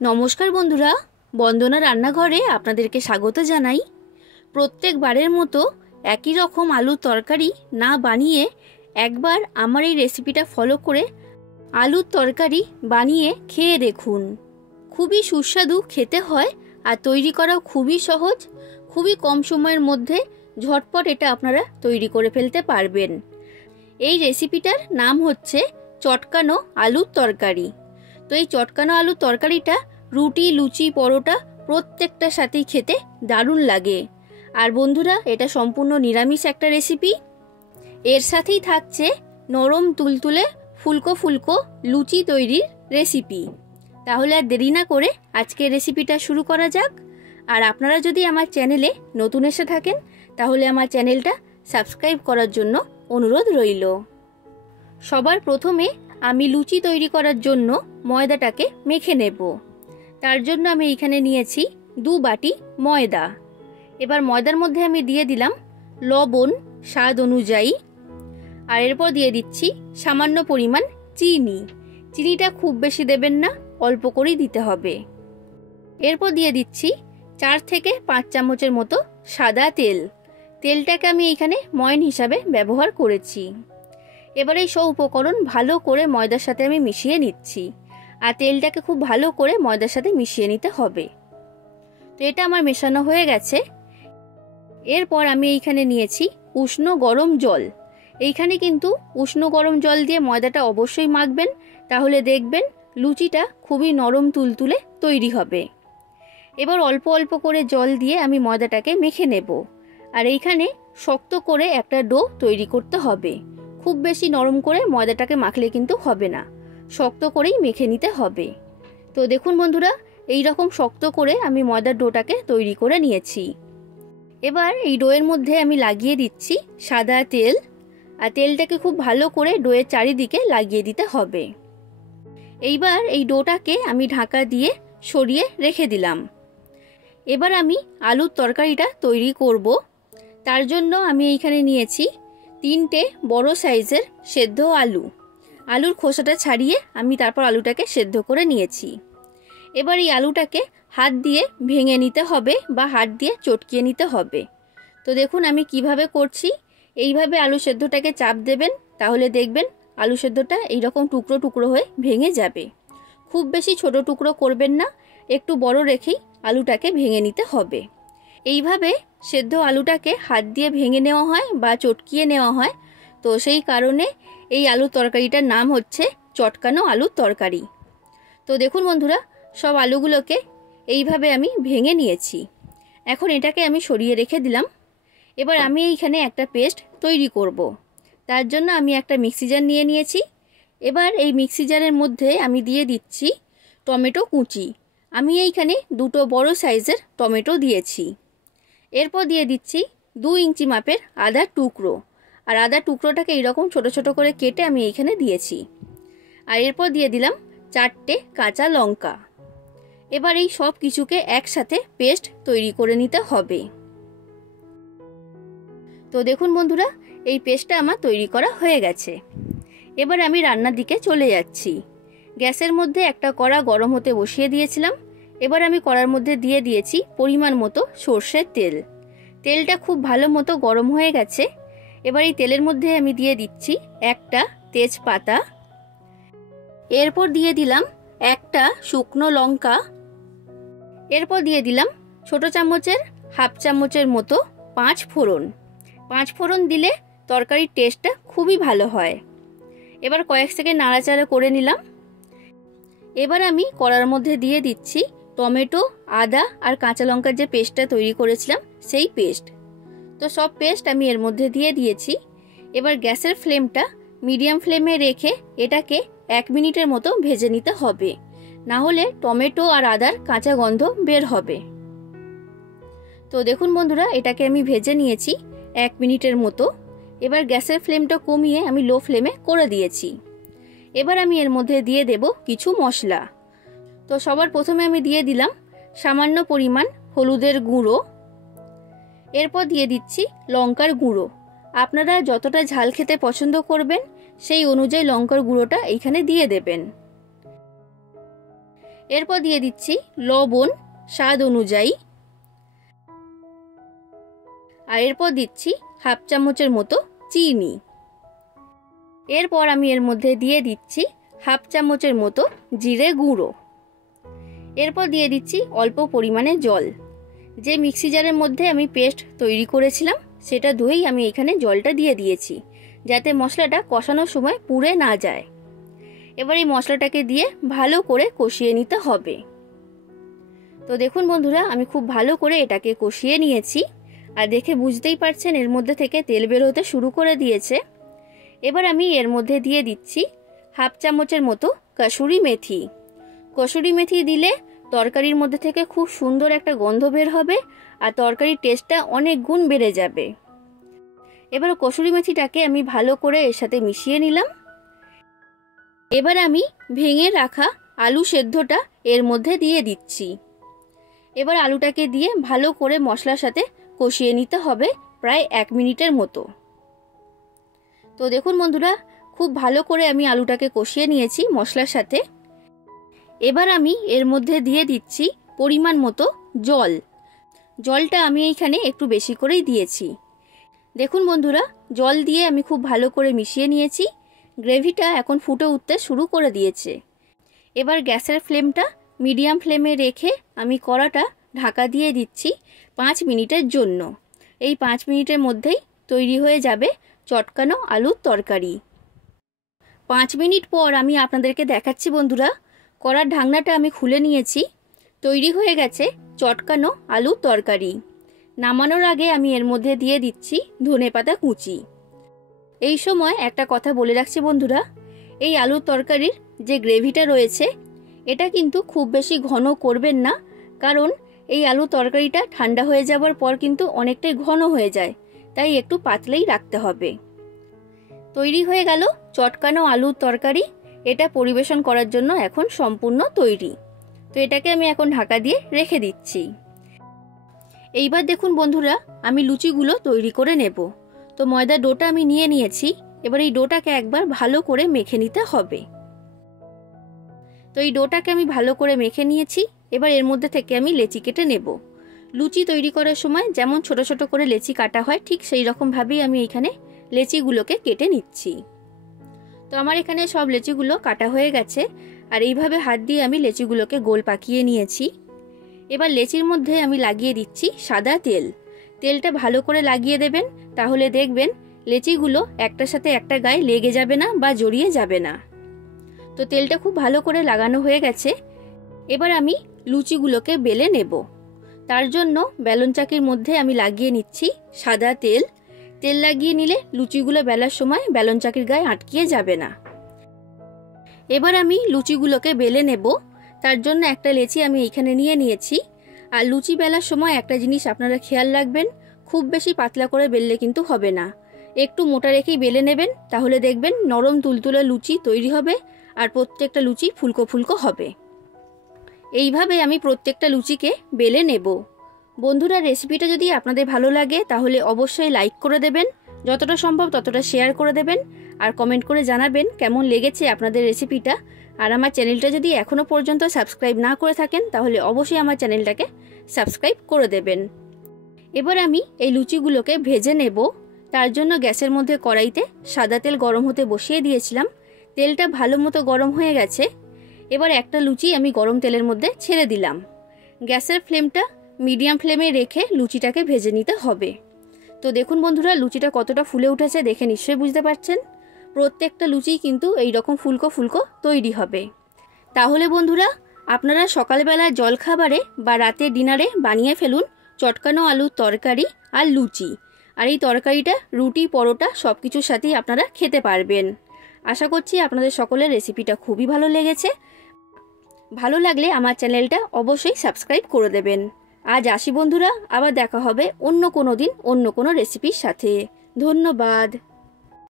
নমস্কার বন্ধুরা, বন্দনা রান্নাঘরে আপনাদেরকে স্বাগত জানাই। প্রত্যেকবারের মতো একই রকম আলুর তরকারি না বানিয়ে একবার আমার এই রেসিপিটা ফলো করে আলুর তরকারি বানিয়ে খেয়ে দেখুন। খুবই সুস্বাদু খেতে হয় আর তৈরি করাও খুবই সহজ। খুবই কম সময়ের মধ্যে ঝটপট এটা আপনারা তৈরি করে ফেলতে পারবেন। এই রেসিপিটার নাম হচ্ছে চটকানো আলুর তরকারি। তো এই চটকানো আলুর তরকারিটা রুটি, লুচি, পরোটা প্রত্যেকটার সাথেই খেতে দারুণ লাগে। আর বন্ধুরা, এটা সম্পূর্ণ নিরামিষ একটা রেসিপি। এর সাথেই থাকছে নরম তুলতুলে ফুলকো ফুলকো লুচি তৈরির রেসিপি। তাহলে আর দেরি না করে আজকের রেসিপিটা শুরু করা যাক। আর আপনারা যদি আমার চ্যানেলে নতুন এসে থাকেন তাহলে আমার চ্যানেলটা সাবস্ক্রাইব করার জন্য অনুরোধ রইল। সবার প্রথমে আমি লুচি তৈরি করার জন্য ময়দাটাকে মেখে নেব। তার জন্য আমি এখানে নিয়েছি 2 বাটি ময়দা। এবার ময়দার মধ্যে আমি দিয়ে দিলাম লবণ স্বাদ অনুযায়ী, আর এরপর দিয়ে দিচ্ছি সামান্য পরিমাণ চিনি। চিনিটা খুব বেশি দেবেন না, অল্প করেই দিতে হবে। এরপর দিয়ে দিচ্ছি 4 থেকে 5 চামচের মতো সাদা তেল। তেলটাকে আমি এখানে ময়ন হিসাবে ব্যবহার করেছি। এবার এই সব উপকরণ ভালো করে ময়দার সাথে আমি মিশিয়ে নিচ্ছি। আর তেলটাকে খুব ভালো করে ময়দার সাথে মিশিয়ে নিতে হবে। তো এটা আমার মেশানো হয়ে গেছে। এরপর আমি এইখানে নিয়েছি উষ্ণ গরম জল। এইখানে কিন্তু উষ্ণ গরম জল দিয়ে ময়দাটা অবশ্যই মাখবেন, তাহলে দেখবেন লুচিটা খুবই নরম তুলতুলে তৈরি হবে। এবার অল্প অল্প করে জল দিয়ে আমি ময়দাটাকে মেখে নেব। আর এইখানে শক্ত করে একটা ডো তৈরি করতে হবে। খুব বেশি নরম করে ময়দাটাকে মাখলে কিন্তু হবে না, শক্ত করেই মেখে নিতে হবে। তো দেখুন বন্ধুরা, এই রকম শক্ত করে আমি ময়দার ডোটাকে তৈরি করে নিয়েছি। এবার এই ডোয়ের মধ্যে আমি লাগিয়ে দিচ্ছি সাদা তেল। আর তেলটাকে খুব ভালো করে ডোয়ের চারিদিকে লাগিয়ে দিতে হবে। এইবার এই ডোটাকে আমি ঢাকা দিয়ে সরিয়ে রেখে দিলাম। এবার আমি আলুর তরকারিটা তৈরি করব। তার জন্য আমি এইখানে নিয়েছি 3টে বড় সাইজের সেদ্ধ আলু। আলুর খোসাটা ছাড়িয়ে আমি তারপর আলুটাকে সেদ্ধ করে নিয়েছি। এবার এই আলুটাকে হাত দিয়ে ভেঙে নিতে হবে বা হাত দিয়ে চটকিয়ে নিতে হবে। তো দেখুন আমি কিভাবে করছি। এইভাবে আলু সেদ্ধটাকে চাপ দেবেন, তাহলে দেখবেন আলু সেদ্ধটা এইরকম টুকরো টুকরো হয়ে ভেঙে যাবে। খুব বেশি ছোট টুকরো করবেন না, একটু বড় রেখেই আলুটাকে ভেঙে নিতে হবে। এইভাবে সেদ্ধ আলুটাকে হাত দিয়ে ভেঙে নেওয়া হয় বা চটকিয়ে নেওয়া হয়। তো সেই কারণে এই আলুর তরকারিটার নাম হচ্ছে চটকানো আলুর তরকারি। তো দেখুন বন্ধুরা, সব আলুগুলোকে এইভাবে আমি ভেঙে নিয়েছি। এখন এটাকে আমি সরিয়ে রেখে দিলাম। এবার আমি এইখানে একটা পেস্ট তৈরি করব। তার জন্য আমি একটা মিক্সি জার নিয়ে নিয়েছি। এবার এই মিক্সি জারের মধ্যে আমি দিয়ে দিচ্ছি টমেটো কুচি। আমি এইখানে 2টো বড় সাইজের টমেটো দিয়েছি। এরপর দিয়ে দিচ্ছি 2 ইঞ্চি মাপের আদার টুকরো। আর আদার টুকরোটাকে এইরকম ছোট ছোট করে কেটে আমি এইখানে দিয়েছি। আর এরপর দিয়ে দিলাম 4টে কাঁচা লঙ্কা। এবার এই সব কিছুকে একসাথে পেস্ট তৈরি করে নিতে হবে। তো দেখুন বন্ধুরা, এই পেস্টটা আমার তৈরি করা হয়ে গেছে। এবার আমি রান্নার দিকে চলে যাচ্ছি। গ্যাসের মধ্যে একটা কড়া গরম হতে বসিয়ে দিয়েছিলাম। এবার আমি কড়ার মধ্যে দিয়ে দিয়েছি পরিমাণ মতো সর্ষের তেল। তেলটা খুব ভালো মতো গরম হয়ে গেছে। এবার এই তেলের মধ্যে আমি দিয়ে দিচ্ছি একটা তেজপাতা। এরপর দিয়ে দিলাম একটা শুকনো লঙ্কা। এরপর দিয়ে দিলাম ছোট চামচের হাফ চামচের মতো 5 ফোড়ন। 5 ফোড়ন দিলে তরকারির টেস্টটা খুবই ভালো হয়। এবার কয়েক সেকেন্ড নাড়াচাড়া করে নিলাম। এবার আমি কড়ার মধ্যে দিয়ে দিচ্ছি টমেটো, আদা আর কাঁচা লঙ্কার যে পেস্টটা তৈরি করেছিলাম সেই পেস্ট। তো সব পেস্ট আমি এর মধ্যে দিয়ে দিয়েছি। এবার গ্যাসের ফ্লেমটা মিডিয়াম ফ্লেমে রেখে এটাকে 1 মিনিটের মতো ভেজে নিতে হবে, না হলে টমেটো আর আদার কাঁচা গন্ধ বের হবে। তো দেখুন বন্ধুরা, এটাকে আমি ভেজে নিয়েছি 1 মিনিটের মতো। এবার গ্যাসের ফ্লেমটা কমিয়ে আমি লো ফ্লেমে করে দিয়েছি। এবার আমি এর মধ্যে দিয়ে দেব কিছু মশলা। তো সবার প্রথমে আমি দিয়ে দিলাম সামান্য পরিমাণ হলুদের গুঁড়ো। এরপর দিয়ে দিচ্ছি লঙ্কার গুঁড়ো। আপনারা যতটা ঝাল খেতে পছন্দ করবেন সেই অনুযায়ী লঙ্কার গুঁড়োটা এইখানে দিয়ে দেবেন। এরপর দিয়ে দিচ্ছি লবণ স্বাদ অনুযায়ী, আর এরপর দিচ্ছি হাফ চামচের মতো চিনি। এরপর আমি এর মধ্যে দিয়ে দিচ্ছি হাফ চামচের মতো জিরে গুঁড়ো। এরপর দিয়ে দিচ্ছি অল্প পরিমাণে জল। যে মিক্সি জারের মধ্যে আমি পেস্ট তৈরি করেছিলাম সেটা ধুয়েই আমি এখানে জলটা দিয়ে দিয়েছি, যাতে মশলাটা কষানোর সময় পুড়ে না যায়। এবার এই মশলাটাকে দিয়ে ভালো করে কষিয়ে নিতে হবে। তো দেখুন বন্ধুরা, আমি খুব ভালো করে এটাকে কষিয়ে নিয়েছি, আর দেখে বুঝতেই পারছেন এর মধ্যে থেকে তেল বেরোতে শুরু করে দিয়েছে। এবার আমি এর মধ্যে দিয়ে দিচ্ছি হাফ চামচের মতো কসুরি মেথি। কসুরি মেথি দিলে তরকারির মধ্যে থেকে খুব সুন্দর একটা গন্ধ বের হবে, আর তরকারির টেস্টটা অনেক গুণ বেড়ে যাবে। এবার কসুরি মেথিটাকে আমি ভালো করে এর সাথে মিশিয়ে নিলাম। এবার আমি ভেঙে রাখা আলু সেদ্ধটা এর মধ্যে দিয়ে দিচ্ছি। এবার আলুটাকে দিয়ে ভালো করে মশলার সাথে কষিয়ে নিতে হবে প্রায় 1 মিনিটের মতো। তো দেখুন বন্ধুরা, খুব ভালো করে আমি আলুটাকে কষিয়ে নিয়েছি মশলার সাথে। এবার আমি এর মধ্যে দিয়ে দিচ্ছি পরিমাণ মতো জল। জলটা আমি এইখানে একটু বেশি করেই দিয়েছি। দেখুন বন্ধুরা, জল দিয়ে আমি খুব ভালো করে মিশিয়ে নিয়েছি। গ্রেভিটা এখন ফুটে উঠতে শুরু করে দিয়েছে। এবার গ্যাসের ফ্লেমটা মিডিয়াম ফ্লেমে রেখে আমি কড়াটা ঢাকা দিয়ে দিচ্ছি 5 মিনিটের জন্য। এই 5 মিনিটের মধ্যেই তৈরি হয়ে যাবে চটকানো আলুর তরকারি। 5 মিনিট পর আমি আপনাদেরকে দেখাচ্ছি বন্ধুরা, কড়ার ঢাকনাটা আমি খুলে নিয়েছি। তৈরি হয়ে গেছে চটকানো আলুর তরকারি। নামানোর আগে আমি এর মধ্যে দিয়ে দিচ্ছি ধনেপাতা কুচি। এই সময় একটা কথা বলে রাখছি বন্ধুরা, এই আলুর তরকারির যে গ্রেভিটা রয়েছে এটা কিন্তু খুব বেশি ঘন করবেন না, কারণ এই আলুর তরকারিটা ঠান্ডা হয়ে যাওয়ার পর কিন্তু অনেকটাই ঘন হয়ে যায়, তাই একটু পাতলাই রাখতে হবে। তৈরি হয়ে গেল চটকানো আলুর তরকারি। এটা পরিবেশন করার জন্য এখন সম্পূর্ণ তৈরি। তো এটাকে আমি এখন ঢাকা দিয়ে রেখে দিচ্ছি। এইবার দেখুন বন্ধুরা, আমি লুচিগুলো তৈরি করে নেব। তো ময়দার ডোটা আমি নিয়ে নিয়েছি। এবার এই ডোটাকে একবার ভালো করে মেখে নিতে হবে। তো এই ডোটাকে আমি ভালো করে মেখে নিয়েছি। এবার এর মধ্যে থেকে আমি লেচি কেটে নেব। লুচি তৈরি করার সময় যেমন ছোট ছোট করে লেচি কাটা হয়, ঠিক সেই রকমভাবেই আমি এখানে লেচিগুলোকে কেটে নিচ্ছি। তো আমার এখানে সব লেচিগুলো কাটা হয়ে গেছে, আর এইভাবে হাত দিয়ে আমি লেচিগুলোকে গোল পাকিয়ে নিয়েছি। এবার লেচির মধ্যে আমি লাগিয়ে দিচ্ছি সাদা তেল। তেলটা ভালো করে লাগিয়ে দেবেন, তাহলে দেখবেন লেচিগুলো একটার সাথে একটা গায়ে লেগে যাবে না বা জড়িয়ে যাবে না। তো তেলটা খুব ভালো করে লাগানো হয়ে গেছে। এবার আমি লুচিগুলোকে বেলে নেব। তার জন্য বেলন চাকির মধ্যে আমি লাগিয়ে নিচ্ছি সাদা তেল। তেল লাগিয়ে নিলে লুচিগুলো বেলার সময় বেলন চাকির গায়ে আটকিয়ে যাবে না। এবার আমি লুচিগুলোকে বেলে নেব। তার জন্য একটা লেচি আমি এইখানে নিয়ে নিয়েছি। আর লুচি বেলার সময় একটা জিনিস আপনারা খেয়াল রাখবেন, খুব বেশি পাতলা করে বেললে কিন্তু হবে না, একটু মোটা রেখেই বেলে নেবেন, তাহলে দেখবেন নরম তুলতুলে লুচি তৈরি হবে আর প্রত্যেকটা লুচি ফুলকো ফুলকো হবে। এইভাবে আমি প্রত্যেকটা লুচিকে বেলে নেব। বন্ধুরা, রেসিপিটা যদি আপনাদের ভালো লাগে তাহলে অবশ্যই লাইক করে দেবেন, যতটা সম্ভব ততটা শেয়ার করে দেবেন, আর কমেন্ট করে জানাবেন কেমন লেগেছে আপনাদের রেসিপিটা। আর আমার চ্যানেলটা যদি এখনও পর্যন্ত সাবস্ক্রাইব না করে থাকেন তাহলে অবশ্যই আমার চ্যানেলটাকে সাবস্ক্রাইব করে দেবেন। এবার আমি এই লুচিগুলোকে ভেজে নেব। তার জন্য গ্যাসের মধ্যে কড়াইতে সাদা তেল গরম হতে বসিয়ে দিয়েছিলাম। তেলটা ভালো মতো গরম হয়ে গেছে। এবার একটা লুচি আমি গরম তেলের মধ্যে ছেড়ে দিলাম। গ্যাসের ফ্লেমটা মিডিয়াম ফ্লেমে রেখে লুচিটাকে ভেজে নিতে হবে। তো দেখুন বন্ধুরা, লুচিটা কতটা ফুলে উঠেছে দেখে নিশ্চয়ই বুঝতে পারছেন। প্রত্যেকটা লুচি কিন্তু এই রকম ফুলকো ফুলকো তৈরি হবে। তাহলে বন্ধুরা, আপনারা সকালবেলা জলখাবারে বা রাতে ডিনারে বানিয়ে ফেলুন চটকানো আলুর তরকারি আর লুচি। আর এই তরকারিটা রুটি পরোটা সব কিছুর সাথেই আপনারা খেতে পারবেন। আশা করছি আপনাদের সকলের রেসিপিটা খুবই ভালো লেগেছে। ভালো লাগলে আমার চ্যানেলটা অবশ্যই সাবস্ক্রাইব করে দেবেন। আজ আসি বন্ধুরা, আবার দেখা হবে অন্য কোনো দিন অন্য কোনো রেসিপির সাথে। ধন্যবাদ।